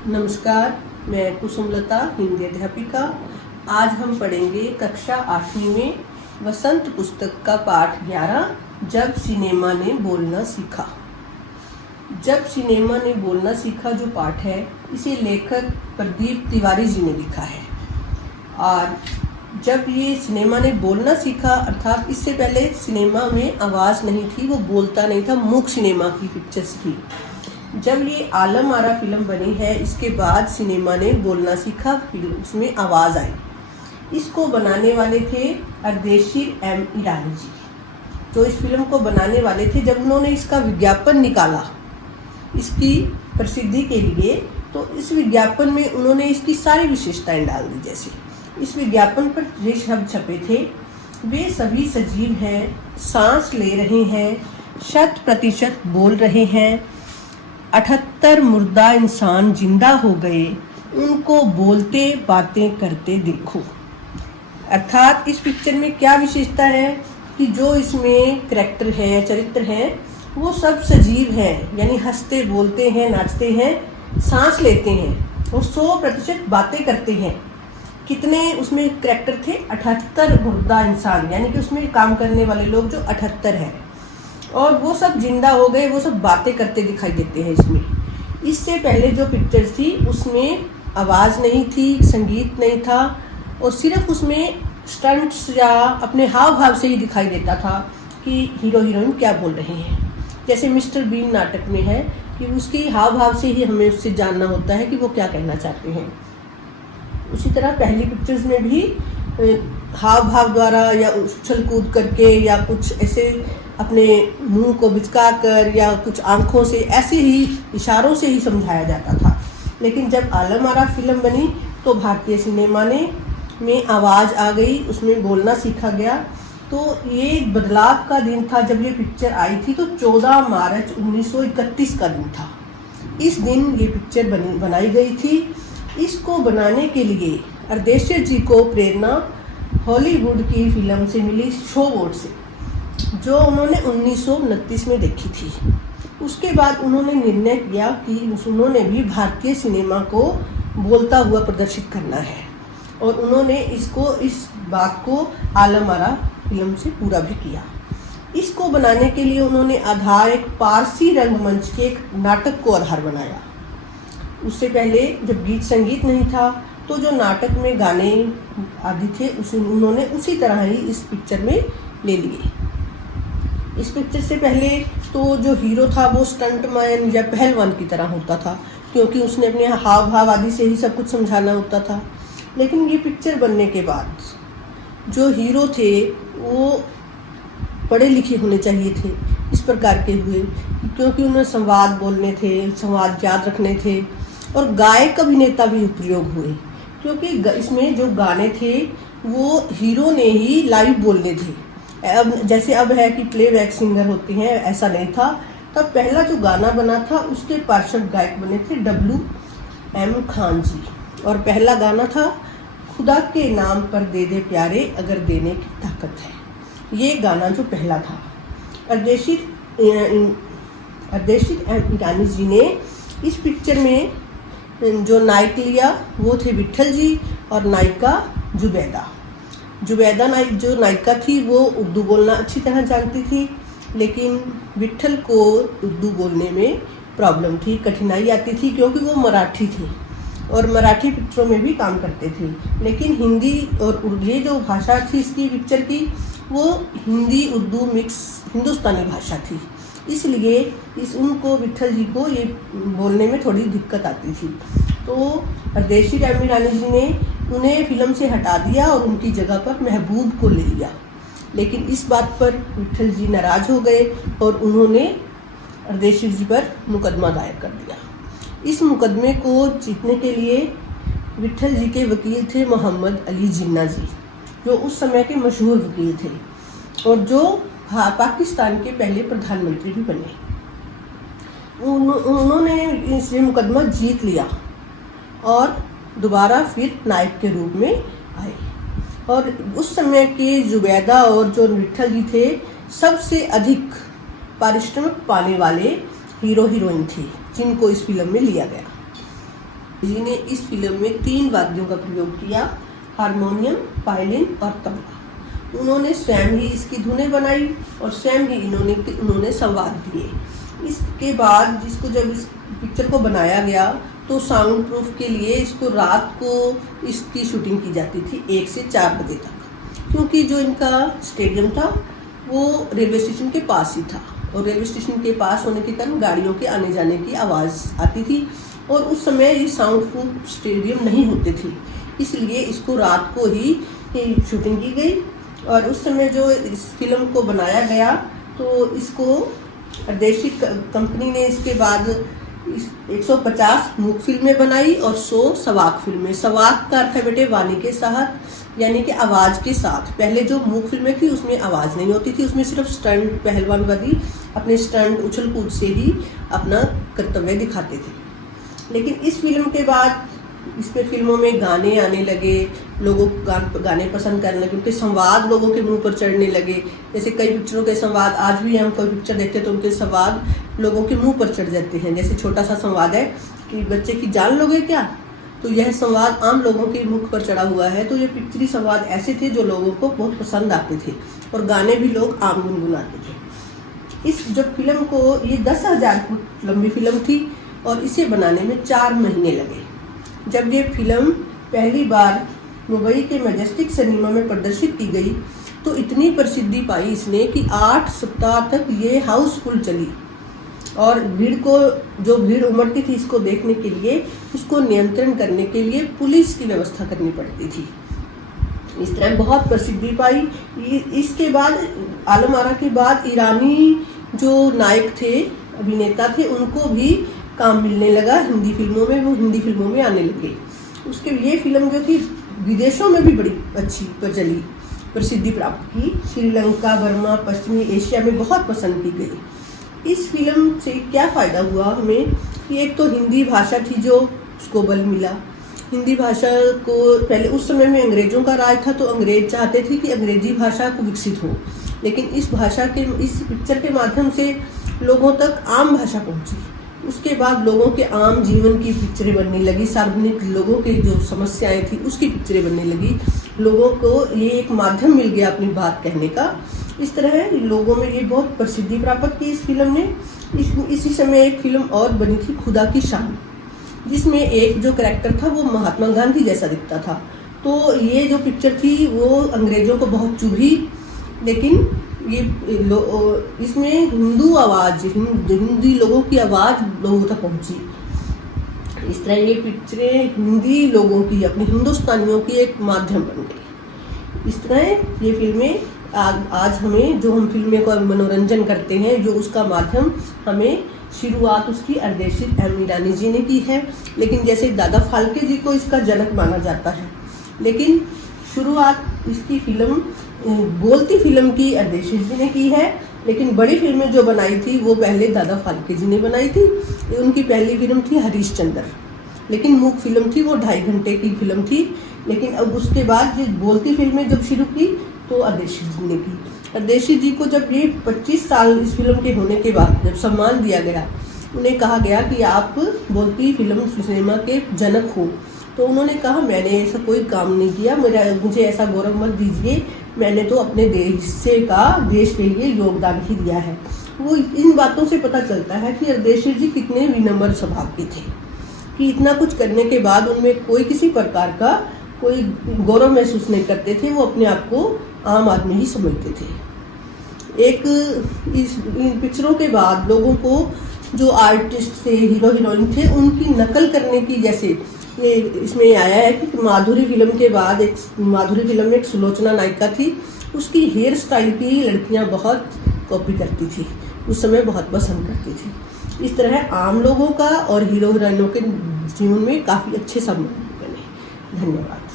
नमस्कार, मैं कुसुमलता, हिंदी अध्यापिका। आज हम पढ़ेंगे कक्षा 8वीं में वसंत पुस्तक का पाठ 11, जब सिनेमा ने बोलना सीखा। जब सिनेमा ने बोलना सीखा जो पाठ है, इसे लेखक प्रदीप तिवारी जी ने लिखा है। और जब ये सिनेमा ने बोलना सीखा, अर्थात इससे पहले सिनेमा में आवाज़ नहीं थी, वो बोलता नहीं था, मूक सिनेमा की पिक्चर्स थी। जब ये आलम आरा फिल्म बनी है, इसके बाद सिनेमा ने बोलना सीखा, फिल्म उसमें आवाज़ आई। इसको बनाने वाले थे अर्देशीर एम ईरानी जी, जो इस फिल्म को बनाने वाले थे। जब उन्होंने इसका विज्ञापन निकाला इसकी प्रसिद्धि के लिए, तो इस विज्ञापन में उन्होंने इसकी सारी विशेषताएं डाल दी। जैसे इस विज्ञापन पर जो शब्द छपे थे, वे सभी सजीव हैं, सांस ले रहे हैं, 100% बोल रहे हैं, 78 मुर्दा इंसान जिंदा हो गए, उनको बोलते बातें करते देखो। अर्थात इस पिक्चर में क्या विशेषता है कि जो इसमें करैक्टर हैं, चरित्र हैं, वो सब सजीव हैं, यानी हंसते बोलते हैं, नाचते हैं, सांस लेते हैं, वो 100% बातें करते हैं। कितने उसमें करैक्टर थे? 78 मुर्दा इंसान, यानी कि उसमें काम करने वाले लोग जो 78 हैं, और वो सब जिंदा हो गए, वो सब बातें करते दिखाई देते हैं इसमें। इससे पहले जो पिक्चर थी उसमें आवाज़ नहीं थी, संगीत नहीं था, और सिर्फ उसमें स्टंट्स या अपने हाव भाव से ही दिखाई देता था कि हीरो हीरोइन क्या बोल रहे हैं। जैसे मिस्टर बीन नाटक में है कि उसकी हाव भाव से ही हमें उससे जानना होता है कि वो क्या कहना चाहते हैं। उसी तरह पहली पिक्चर्स में भी हाव भाव द्वारा या उछल कूद करके या कुछ ऐसे अपने मुंह को बिचका कर या कुछ आंखों से, ऐसे ही इशारों से ही समझाया जाता था। लेकिन जब आलम आरा फिल्म बनी तो भारतीय सिनेमा में आवाज़ आ गई, उसमें बोलना सीखा गया। तो ये बदलाव का दिन था। जब ये पिक्चर आई थी तो 14 मार्च 1931 का दिन था। इस दिन ये पिक्चर बनाई गई थी। इसको बनाने के लिए अर्देशीर जी को प्रेरणा हॉलीवुड की फिल्म से मिली, शो बोट से, जो उन्होंने 1929 में देखी थी। उसके बाद उन्होंने निर्णय किया कि उन्होंने भी भारतीय सिनेमा को बोलता हुआ प्रदर्शित करना है, और उन्होंने इस बात को आलम आरा फिल्म से पूरा भी किया। इसको बनाने के लिए उन्होंने एक पारसी रंगमंच के एक नाटक को आधार बनाया। उससे पहले जब गीत संगीत नहीं था, तो जो नाटक में गाने आदि थे उन्होंने उसी तरह ही इस पिक्चर में ले लिए। इस पिक्चर से पहले तो जो हीरो था वो स्टंटमैन या पहलवान की तरह होता था, क्योंकि उसने अपने हाव भाव आदि से ही सब कुछ समझाना होता था। लेकिन ये पिक्चर बनने के बाद जो हीरो थे वो पढ़े लिखे होने चाहिए थे, इस प्रकार के हुए, क्योंकि उन्हें संवाद बोलने थे, संवाद याद रखने थे, और गायक अभिनेता भी प्रयोग हुए, क्योंकि इसमें जो गाने थे वो हीरो ने ही लाइव बोलने थे। अब जैसे अब है कि प्लेबैक सिंगर होते हैं, ऐसा नहीं था। तब पहला जो गाना बना था उसके पार्श्व गायक बने थे WM खान जी, और पहला गाना था खुदा के नाम पर दे दे प्यारे अगर देने की ताकत है। ये गाना जो पहला था, अर्देशीर एम ईरानी जी ने इस पिक्चर में जो नायक लिया वो थे विट्ठल जी, और नायिका जुबैदा नायक जो नायिका थी वो उर्दू बोलना अच्छी तरह जानती थी, लेकिन विट्ठल को उर्दू बोलने में प्रॉब्लम थी, कठिनाई आती थी, क्योंकि वो मराठी थी और मराठी पिक्चरों में भी काम करते थे। लेकिन हिंदी और उर्दू जो भाषा थी इसकी पिक्चर की, वो हिंदी उर्दू मिक्स हिंदुस्तानी भाषा थी, इसलिए उनको विट्ठल जी को ये बोलने में थोड़ी दिक्कत आती थी। तो अर्देशीर एम ईरानी जी ने उन्हें फिल्म से हटा दिया और उनकी जगह पर महबूब को ले लिया। लेकिन इस बात पर विट्ठल जी नाराज हो गए और उन्होंने अर्देशीर जी पर मुकदमा दायर कर दिया। इस मुकदमे को जीतने के लिए विट्ठल जी के वकील थे मोहम्मद अली जिन्ना जी, जो उस समय के मशहूर वकील थे, और जो पाकिस्तान के पहले प्रधानमंत्री भी बने। उन्होंने इस मुकदमा जीत लिया और दोबारा फिर नायक के रूप में आए। और उस समय के जुबैदा और जो विट्ठल जी थे, सबसे अधिक पारिश्रमिक पाने वाले हीरो हीरोइन थी, जिनको इस फिल्म में लिया गया। जी ने इस फिल्म में 3 वाद्यों का प्रयोग किया, हारमोनियम, वायलिन और तबला। उन्होंने स्वयं ही इसकी धुनें बनाई और स्वयं ही उन्होंने संवाद दिए। इसके बाद जब इस पिक्चर को बनाया गया तो साउंड प्रूफ के लिए इसको रात को इसकी शूटिंग की जाती थी 1 से 4 बजे तक, क्योंकि जो इनका स्टेडियम था वो रेलवे स्टेशन के पास ही था और रेलवे स्टेशन के पास होने के कारण गाड़ियों के आने जाने की आवाज़ आती थी और उस समय ये साउंड प्रूफ स्टेडियम नहीं होते थे, इसलिए इसको रात को ही शूटिंग की गई। और उस समय जो इस फिल्म को बनाया गया तो इसको देशी कंपनी ने इसके बाद 150 मूक फिल्में बनाई और 100 सवाक फिल्में। सवाक का अर्थ है बेटे वाणी के साथ, यानी कि आवाज़ के साथ। पहले जो मूक फिल्में थी उसमें आवाज़ नहीं होती थी, उसमें सिर्फ स्टंट पहलवानबाजी अपने स्टंट उछल कूद से ही अपना कर्तव्य दिखाते थे। लेकिन इस फिल्म के बाद इसमें फिल्मों में गाने आने लगे, लोगों गाने पसंद करने लगे, उनके संवाद लोगों के मुंह पर चढ़ने लगे। जैसे कई पिक्चरों के संवाद आज भी हम कोई पिक्चर देखते हैं तो उनके संवाद लोगों के मुंह पर चढ़ जाते हैं। जैसे छोटा सा संवाद है कि बच्चे की जान लोगे क्या, तो यह संवाद आम लोगों के मुख पर चढ़ा हुआ है। तो ये पिक्चरी संवाद ऐसे थे जो लोगों को बहुत पसंद आते थे और गाने भी लोग आम गुनगुनाते थे। इस जब फिल्म को ये 10,000 फुट लंबी फिल्म थी और इसे बनाने में 4 महीने लगे। जब ये फिल्म पहली बार मुंबई के मैजेस्टिक सिनेमा में प्रदर्शित की गई तो इतनी प्रसिद्धि पाई इसने कि 8 सप्ताह तक ये हाउसफुल चली और जो भीड़ उमड़ती थी इसको देखने के लिए, इसको नियंत्रण करने के लिए पुलिस की व्यवस्था करनी पड़ती थी। इस तरह बहुत प्रसिद्धि पाई। इसके बाद आलम आरा के बाद ईरानी जो नायक थे, अभिनेता थे, उनको भी काम मिलने लगा हिंदी फिल्मों में, वो हिंदी फिल्मों में आने लगे। उसके ये फिल्म जो थी विदेशों में भी बड़ी अच्छी प्रसिद्धि प्राप्त की। श्रीलंका, बर्मा, पश्चिमी एशिया में बहुत पसंद की गई। इस फिल्म से क्या फ़ायदा हुआ हमें कि एक तो हिंदी भाषा थी जो उसको बल मिला। हिंदी भाषा को पहले उस समय में अंग्रेज़ों का राज था तो अंग्रेज चाहते थे कि अंग्रेजी भाषा को विकसित हो, लेकिन इस पिक्चर के माध्यम से लोगों तक आम भाषा पहुंची। उसके बाद लोगों के आम जीवन की पिक्चरें बनने लगी, सार्वजनिक लोगों के जो समस्याएं थी उसकी पिक्चरें बनने लगी। लोगों को ये एक माध्यम मिल गया अपनी बात कहने का। इस तरह लोगों में ये बहुत प्रसिद्धि प्राप्त की इस फिल्म ने। इसी समय एक फिल्म और बनी थी खुदा की शान, जिसमें एक जो कैरेक्टर था वो महात्मा गांधी जैसा दिखता था। तो ये जो पिक्चर थी वो अंग्रेजों को बहुत चुभी, लेकिन इसमें हिंदी लोगों की आवाज़ लोगों तक पहुंची। इस तरह ये पिक्चरें हिंदी लोगों की, अपने हिंदुस्तानियों की एक माध्यम बन गई। इस तरह ये फिल्में आज हम फिल्में को मनोरंजन करते हैं, जो उसका माध्यम हमें शुरुआत उसकी अर्देशित एम ईरानी जी ने की है। लेकिन जैसे दादा फाल्के जी को इसका जनक माना जाता है, लेकिन शुरुआत इसकी फिल्म बोलती फिल्म की अर्देशित जी ने की है। लेकिन बड़ी फिल्में जो बनाई थी वो पहले दादा फाल्के जी ने बनाई थी। उनकी पहली फिल्म थी हरीशचंद्र, लेकिन मूक फिल्म थी वो 2.5 घंटे की फिल्म थी। लेकिन अब उसके बाद जो बोलती फिल्में जब शुरू की तो अर्देशित जी ने की। अर्देशित जी को जब ये 25 साल इस फिल्म के होने के बाद जब सम्मान दिया गया, उन्हें कहा गया कि आप बोलती फिल्म सिनेमा के जनक हो, तो उन्होंने कहा मैंने ऐसा कोई काम नहीं किया, मुझे ऐसा गौरव मत दीजिए, मैंने तो अपने देश के लिए योगदान ही दिया है। वो इन बातों से पता चलता है कि अर्देशित जी कितने विनम्र स्वभाव के थे कि इतना कुछ करने के बाद उनमें कोई किसी प्रकार का कोई गौरव महसूस नहीं करते थे। वो अपने आप को आम आदमी ही समझते थे। इन पिक्चरों के बाद लोगों को जो आर्टिस्ट थे, हीरो हीरोइन थे, उनकी नकल करने की, जैसे ये इसमें आया है कि माधुरी फिल्म के बाद माधुरी फिल्म में एक सुलोचना नायिका थी, उसकी हेयर स्टाइल की लड़कियां बहुत कॉपी करती थी, उस समय बहुत पसंद करती थी। इस तरह आम लोगों का और हीरो हीरोइनों के जीवन में काफ़ी अच्छे संबंध बने। धन्यवाद।